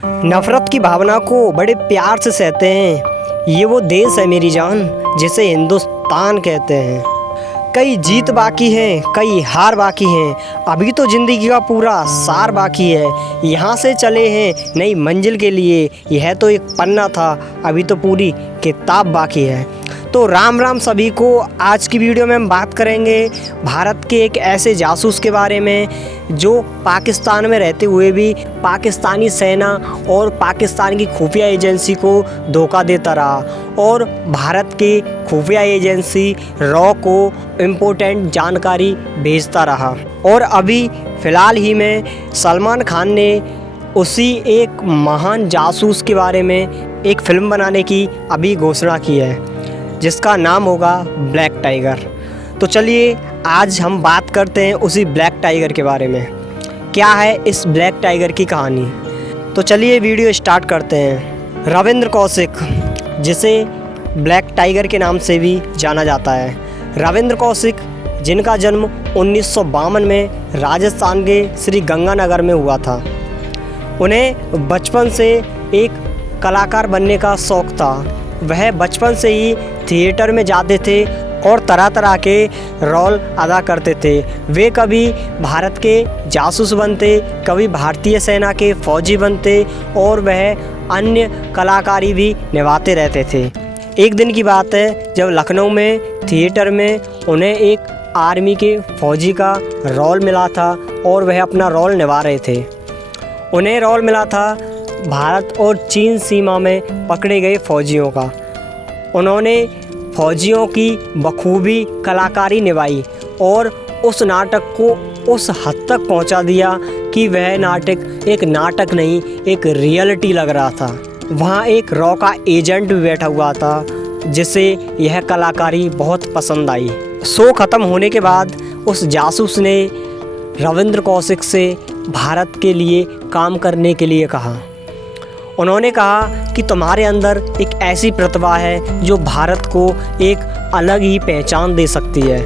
नफ़रत की भावना को बड़े प्यार से सहते हैं। ये वो देश है मेरी जान जिसे हिंदुस्तान कहते हैं। कई जीत बाकी हैं, कई हार बाकी हैं, अभी तो ज़िंदगी का पूरा सार बाकी है। यहाँ से चले हैं नई मंजिल के लिए, यह तो एक पन्ना था, अभी तो पूरी किताब बाकी है। तो राम राम सभी को। आज की वीडियो में हम बात करेंगे भारत के एक ऐसे जासूस के बारे में जो पाकिस्तान में रहते हुए भी पाकिस्तानी सेना और पाकिस्तान की खुफिया एजेंसी को धोखा देता रहा और भारत की खुफिया एजेंसी रॉ को इम्पोर्टेंट जानकारी भेजता रहा। और अभी फ़िलहाल ही में सलमान खान ने उसी एक महान जासूस के बारे में एक फ़िल्म बनाने की अभी घोषणा की है जिसका नाम होगा ब्लैक टाइगर। तो चलिए आज हम बात करते हैं उसी ब्लैक टाइगर के बारे में। क्या है इस ब्लैक टाइगर की कहानी। तो चलिए वीडियो स्टार्ट करते हैं। रविंद्र कौशिक, जिसे ब्लैक टाइगर के नाम से भी जाना जाता है। रविंद्र कौशिक जिनका जन्म 1952 में राजस्थान के श्री गंगानगर में हुआ था। उन्हें बचपन से एक कलाकार बनने का शौक़ था। वह बचपन से ही थिएटर में जाते थे और तरह तरह के रोल अदा करते थे। वे कभी भारत के जासूस बनते, कभी भारतीय सेना के फौजी बनते और वह अन्य कलाकारी भी निभाते रहते थे। एक दिन की बात है जब लखनऊ में थिएटर में उन्हें एक आर्मी के फौजी का रोल मिला था और वह अपना रोल निभा रहे थे। उन्हें रोल मिला था भारत और चीन सीमा में पकड़े गए फ़ौजियों का। उन्होंने फ़ौजियों की बखूबी कलाकारी निभाई और उस नाटक को उस हद तक पहुंचा दिया कि वह नाटक एक नाटक नहीं, एक रियलिटी लग रहा था। वहां एक रॉ का एजेंट भी बैठा हुआ था जिसे यह कलाकारी बहुत पसंद आई। शो ख़त्म होने के बाद उस जासूस ने रविंद्र कौशिक से भारत के लिए काम करने के लिए कहा। उन्होंने कहा कि तुम्हारे अंदर एक ऐसी प्रतिभा है जो भारत को एक अलग ही पहचान दे सकती है,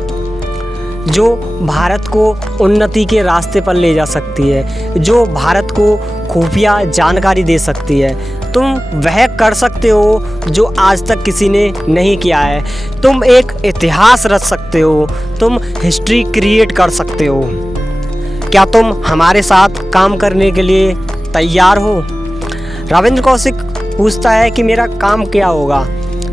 जो भारत को उन्नति के रास्ते पर ले जा सकती है, जो भारत को खुफिया जानकारी दे सकती है। तुम वह कर सकते हो जो आज तक किसी ने नहीं किया है। तुम एक इतिहास रच सकते हो, तुम हिस्ट्री क्रिएट कर सकते हो। क्या तुम हमारे साथ काम करने के लिए तैयार हो? रविंद्र कौशिक पूछता है कि मेरा काम क्या होगा।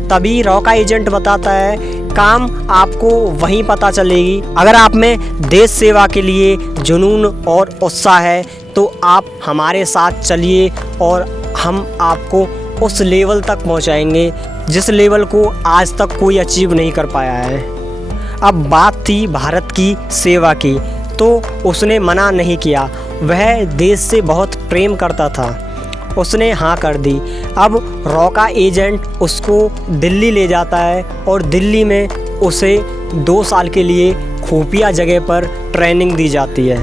तभी रॉ का एजेंट बताता है काम आपको वहीं पता चलेगी। अगर आप में देश सेवा के लिए जुनून और उत्साह है तो आप हमारे साथ चलिए और हम आपको उस लेवल तक पहुंचाएंगे जिस लेवल को आज तक कोई अचीव नहीं कर पाया है। अब बात थी भारत की सेवा की, तो उसने मना नहीं किया। वह देश से बहुत प्रेम करता था, उसने हाँ कर दी। अब रॉ का एजेंट उसको दिल्ली ले जाता है और दिल्ली में उसे 2 साल के लिए खुफिया जगह पर ट्रेनिंग दी जाती है।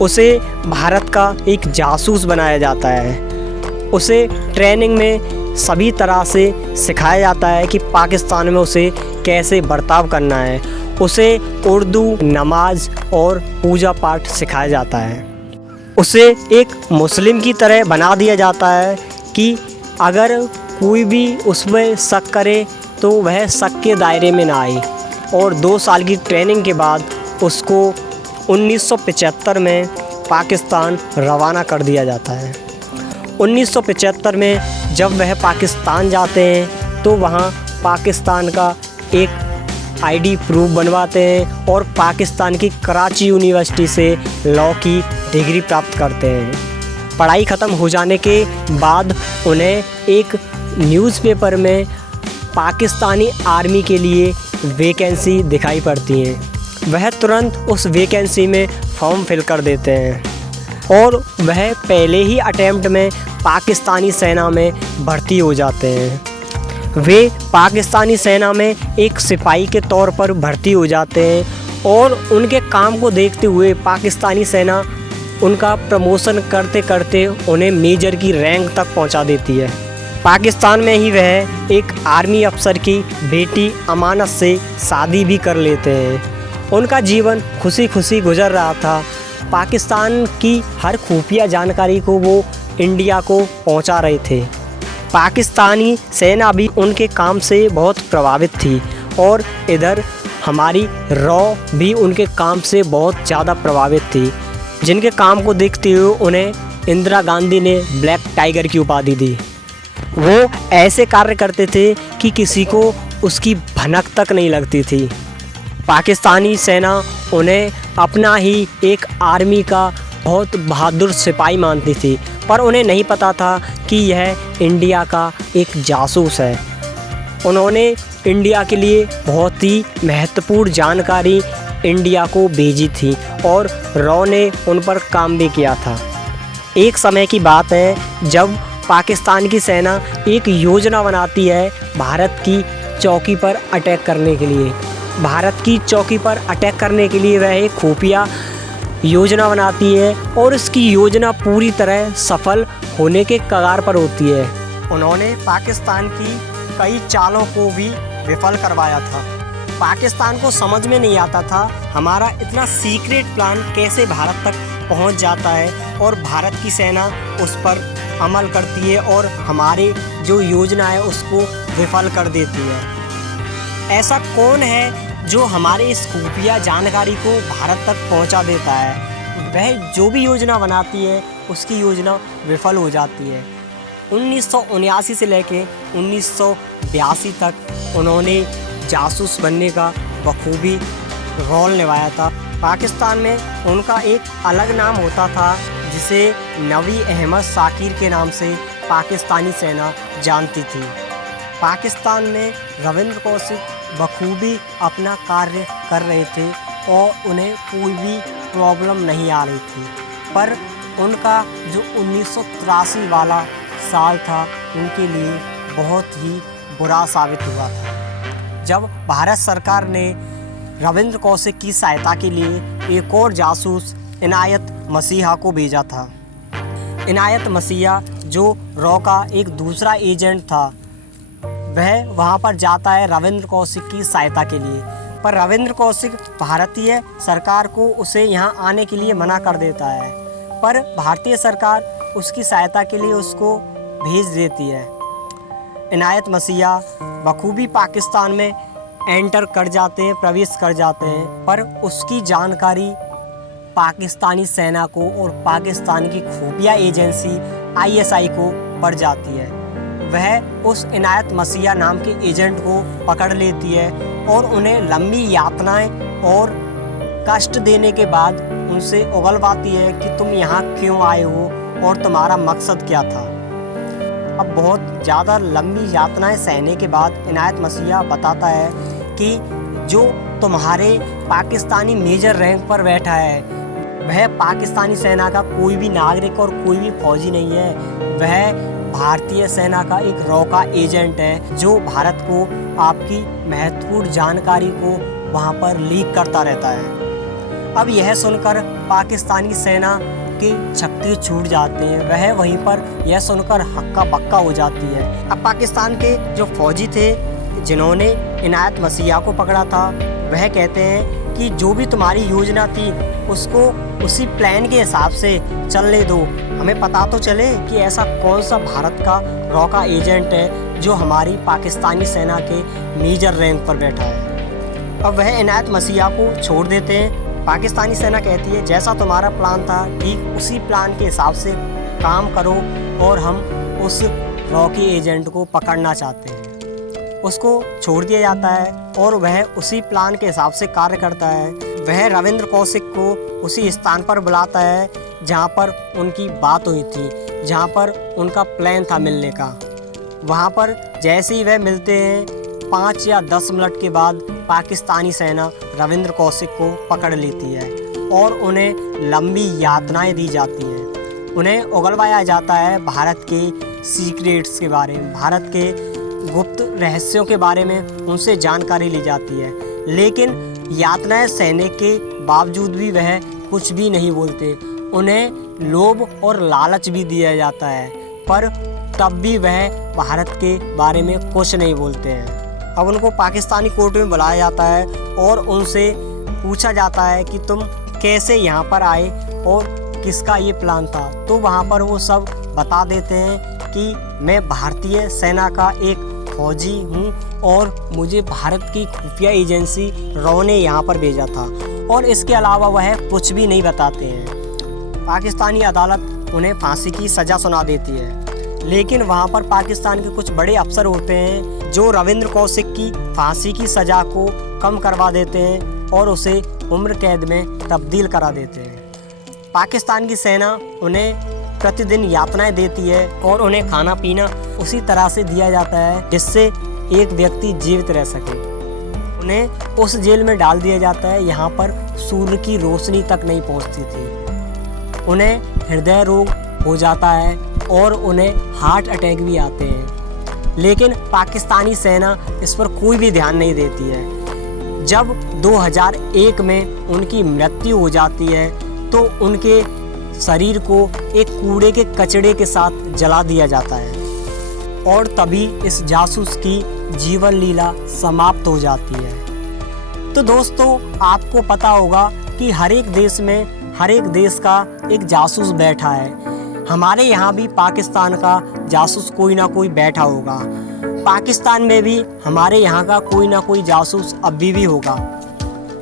उसे भारत का एक जासूस बनाया जाता है। उसे ट्रेनिंग में सभी तरह से सिखाया जाता है कि पाकिस्तान में उसे कैसे बर्ताव करना है। उसे उर्दू, नमाज और पूजा पाठ सिखाया जाता है। उसे एक मुस्लिम की तरह बना दिया जाता है कि अगर कोई भी उसमें शक करे तो वह शक के दायरे में ना आए। और 2 साल की ट्रेनिंग के बाद उसको 1975 में पाकिस्तान रवाना कर दिया जाता है। 1975 में जब वह पाकिस्तान जाते हैं तो वहाँ पाकिस्तान का एक आईडी प्रूफ बनवाते हैं और पाकिस्तान की कराची यूनिवर्सिटी से लॉ की डिग्री प्राप्त करते हैं। पढ़ाई ख़त्म हो जाने के बाद उन्हें एक न्यूज़पेपर में पाकिस्तानी आर्मी के लिए वैकेंसी दिखाई पड़ती है। वह तुरंत उस वैकेंसी में फॉर्म फिल कर देते हैं और वह पहले ही अटेम्प्ट में पाकिस्तानी सेना में भर्ती हो जाते हैं। वे पाकिस्तानी सेना में एक सिपाही के तौर पर भर्ती हो जाते हैं और उनके काम को देखते हुए पाकिस्तानी सेना उनका प्रमोशन करते करते उन्हें मेजर की रैंक तक पहुंचा देती है। पाकिस्तान में ही वह एक आर्मी अफसर की बेटी अमानत से शादी भी कर लेते हैं। उनका जीवन खुशी खुशी गुजर रहा था। पाकिस्तान की हर खुफिया जानकारी को वो इंडिया को पहुंचा रहे थे। पाकिस्तानी सेना भी उनके काम से बहुत प्रभावित थी और इधर हमारी रॉ भी उनके काम से बहुत ज़्यादा प्रभावित थी, जिनके काम को देखते हुए उन्हें इंदिरा गांधी ने ब्लैक टाइगर की उपाधि दी। वो ऐसे कार्य करते थे कि किसी को उसकी भनक तक नहीं लगती थी। पाकिस्तानी सेना उन्हें अपना ही एक आर्मी का बहुत बहादुर सिपाही मानती थी, पर उन्हें नहीं पता था कि यह इंडिया का एक जासूस है। उन्होंने इंडिया के लिए बहुत ही महत्वपूर्ण जानकारी इंडिया को भेजी थी और रॉ ने उन पर काम भी किया था। एक समय की बात है जब पाकिस्तान की सेना एक योजना बनाती है भारत की चौकी पर अटैक करने के लिए। भारत की चौकी पर अटैक करने के लिए वह एक खुफिया योजना बनाती है और इसकी योजना पूरी तरह सफल होने के कगार पर होती है। उन्होंने पाकिस्तान की कई चालों को भी विफल करवाया था। पाकिस्तान को समझ में नहीं आता था हमारा इतना सीक्रेट प्लान कैसे भारत तक पहुंच जाता है और भारत की सेना उस पर अमल करती है और हमारी जो योजना है उसको विफल कर देती है। ऐसा कौन है जो हमारे इस खुफिया जानकारी को भारत तक पहुंचा देता है? वह जो भी योजना बनाती है उसकी योजना विफल हो जाती है। 1979 से लेकर 1982 तक उन्होंने जासूस बनने का बखूबी रोल निभाया था। पाकिस्तान में उनका एक अलग नाम होता था जिसे नवी अहमद शाकिर के नाम से पाकिस्तानी सेना जानती थी। पाकिस्तान में रविंद्र कौशिक बखूबी अपना कार्य कर रहे थे और उन्हें कोई भी प्रॉब्लम नहीं आ रही थी, पर उनका जो 1983 वाला साल था उनके लिए बहुत ही बुरा साबित हुआ था, जब भारत सरकार ने रविंद्र कौशिक की सहायता के लिए एक और जासूस इनायत मसीहा को भेजा था। इनायत मसीहा जो रॉ का एक दूसरा एजेंट था, वह वहां पर जाता है रविंद्र कौशिक की सहायता के लिए, पर रविंद्र कौशिक भारतीय सरकार को उसे यहां आने के लिए मना कर देता है, पर भारतीय सरकार उसकी सहायता के लिए उसको भेज देती है। इनायत मसीहा बखूबी पाकिस्तान में एंटर कर जाते हैं, प्रवेश कर जाते हैं, पर उसकी जानकारी पाकिस्तानी सेना को और पाकिस्तान की खुफिया एजेंसी ISI को पड़ जाती है। वह उस इनायत मसीहा नाम के एजेंट को पकड़ लेती है और उन्हें लंबी यातनाएं और कष्ट देने के बाद उनसे उगलवाती है कि तुम यहाँ क्यों आए हो और तुम्हारा मकसद क्या था। अब बहुत ज़्यादा लंबी यातनाएं सहने के बाद इनायत मसीहा बताता है कि जो तुम्हारे पाकिस्तानी मेजर रैंक पर बैठा है वह पाकिस्तानी सेना का कोई भी नागरिक और कोई भी फौजी नहीं है, वह भारतीय सेना का एक रॉ का एजेंट है जो भारत को आपकी महत्वपूर्ण जानकारी को वहां पर लीक करता रहता है। अब यह सुनकर पाकिस्तानी सेना के छक्के छूट जाते हैं, वह वहीं पर यह सुनकर हक्का बक्का हो जाती है। अब पाकिस्तान के जो फौजी थे जिन्होंने इनायत मसीहा को पकड़ा था, वह कहते हैं कि जो भी तुम्हारी योजना थी उसको उसी प्लान के हिसाब से चलने दो, हमें पता तो चले कि ऐसा कौन सा भारत का रॉ का एजेंट है जो हमारी पाकिस्तानी सेना के मेजर रैंक पर बैठा है। अब वह इनायत मसीहा को छोड़ देते हैं। पाकिस्तानी सेना कहती है जैसा तुम्हारा प्लान था ठीक उसी प्लान के हिसाब से काम करो और हम उस रॉ के एजेंट को पकड़ना चाहते हैं। उसको छोड़ दिया जाता है और वह उसी प्लान के हिसाब से कार्य करता है। वह रविंद्र कौशिक को उसी स्थान पर बुलाता है जहां पर उनकी बात हुई थी, जहां पर उनका प्लान था मिलने का। वहां पर जैसे ही वह मिलते हैं 5 या 10 मिनट के बाद पाकिस्तानी सेना रविंद्र कौशिक को पकड़ लेती है और उन्हें लंबी यातनाएं दी जाती हैं। उन्हें उगलवाया जाता है भारत के सीक्रेट्स के बारे में, भारत के गुप्त रहस्यों के बारे में उनसे जानकारी ली जाती है, लेकिन यातनाएं सहने के बावजूद भी वह कुछ भी नहीं बोलते। उन्हें लोभ और लालच भी दिया जाता है, पर तब भी वह भारत के बारे में कुछ नहीं बोलते हैं। अब उनको पाकिस्तानी कोर्ट में बुलाया जाता है और उनसे पूछा जाता है कि तुम कैसे यहाँ पर आए और किसका ये प्लान था। तो वहाँ पर वो सब बता देते हैं कि मैं भारतीय सेना का एक फौजी हूँ और मुझे भारत की खुफिया एजेंसी रॉ ने यहाँ पर भेजा था, और इसके अलावा वह कुछ भी नहीं बताते हैं। पाकिस्तानी अदालत उन्हें फांसी की सज़ा सुना देती है, लेकिन वहाँ पर पाकिस्तान के कुछ बड़े अफसर होते हैं जो रविंद्र कौशिक की फांसी की सज़ा को कम करवा देते हैं और उसे उम्र कैद में तब्दील करा देते हैं। पाकिस्तान की सेना उन्हें प्रतिदिन यातनाएं देती है और उन्हें खाना पीना उसी तरह से दिया जाता है जिससे एक व्यक्ति जीवित रह सके। उन्हें उस जेल में डाल दिया जाता है यहाँ पर सूर्य की रोशनी तक नहीं पहुँचती थी। उन्हें हृदय रोग हो जाता है और उन्हें हार्ट अटैक भी आते हैं, लेकिन पाकिस्तानी सेना इस पर कोई भी ध्यान नहीं देती है। जब 2001 में उनकी मृत्यु हो जाती है तो उनके शरीर को एक कूड़े के कचड़े के साथ जला दिया जाता है और तभी इस जासूस की जीवन लीला समाप्त हो जाती है। तो दोस्तों, आपको पता होगा कि हर एक देश में हर एक देश का एक जासूस बैठा है। हमारे यहाँ भी पाकिस्तान का जासूस कोई ना कोई बैठा होगा। पाकिस्तान में भी हमारे यहाँ का कोई ना कोई जासूस अभी भी होगा,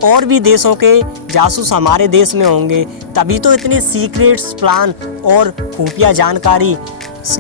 और भी देशों के जासूस हमारे देश में होंगे। तभी तो इतने सीक्रेट्स प्लान और खुफिया जानकारी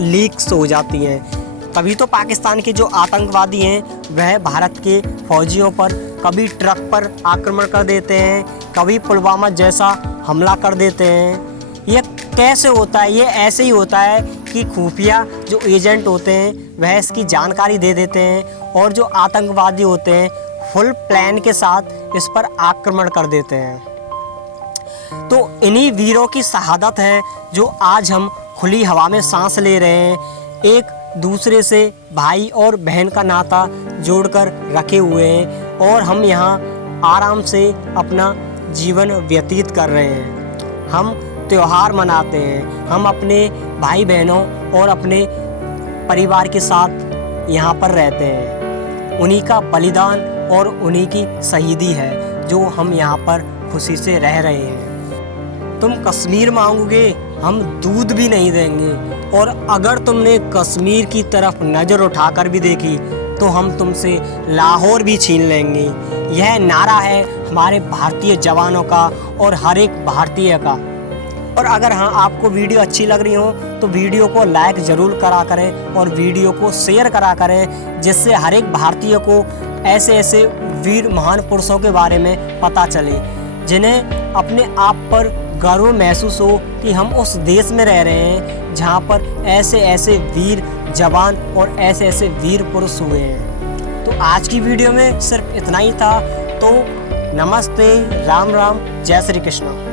लीक्स हो जाती हैं। तभी तो पाकिस्तान के जो आतंकवादी हैं वह भारत के फौजियों पर कभी ट्रक पर आक्रमण कर देते हैं, कभी पुलवामा जैसा हमला कर देते हैं। ये कैसे होता है? ये ऐसे ही होता है कि खुफिया जो एजेंट होते हैं वह इसकी जानकारी दे देते हैं और जो आतंकवादी होते हैं फुल प्लान के साथ इस पर आक्रमण कर देते हैं। तो इन्हीं वीरों की शहादत है जो आज हम खुली हवा में सांस ले रहे हैं, एक दूसरे से भाई और बहन का नाता जोड़कर रखे हुए हैं और हम यहाँ आराम से अपना जीवन व्यतीत कर रहे हैं। हम त्योहार मनाते हैं, हम अपने भाई बहनों और अपने परिवार के साथ यहाँ पर रहते हैं। उन्हीं का बलिदान और उन्हीं की शहीदी है जो हम यहाँ पर खुशी से रह रहे हैं। तुम कश्मीर मांगोगे, हम दूध भी नहीं देंगे, और अगर तुमने कश्मीर की तरफ नज़र उठाकर भी देखी तो हम तुमसे लाहौर भी छीन लेंगे। यह नारा है हमारे भारतीय जवानों का और हर एक भारतीय का। और अगर हाँ आपको वीडियो अच्छी लग रही हो तो वीडियो को लाइक ज़रूर करा करें और वीडियो को शेयर करा करें, जिससे हर एक भारतीय को ऐसे ऐसे वीर महान पुरुषों के बारे में पता चले, जिन्हें अपने आप पर गर्व महसूस हो कि हम उस देश में रह रहे हैं जहाँ पर ऐसे ऐसे वीर जवान और ऐसे ऐसे वीर पुरुष हुए हैं। तो आज की वीडियो में सिर्फ इतना ही था। तो नमस्ते, राम राम, जय श्री कृष्ण।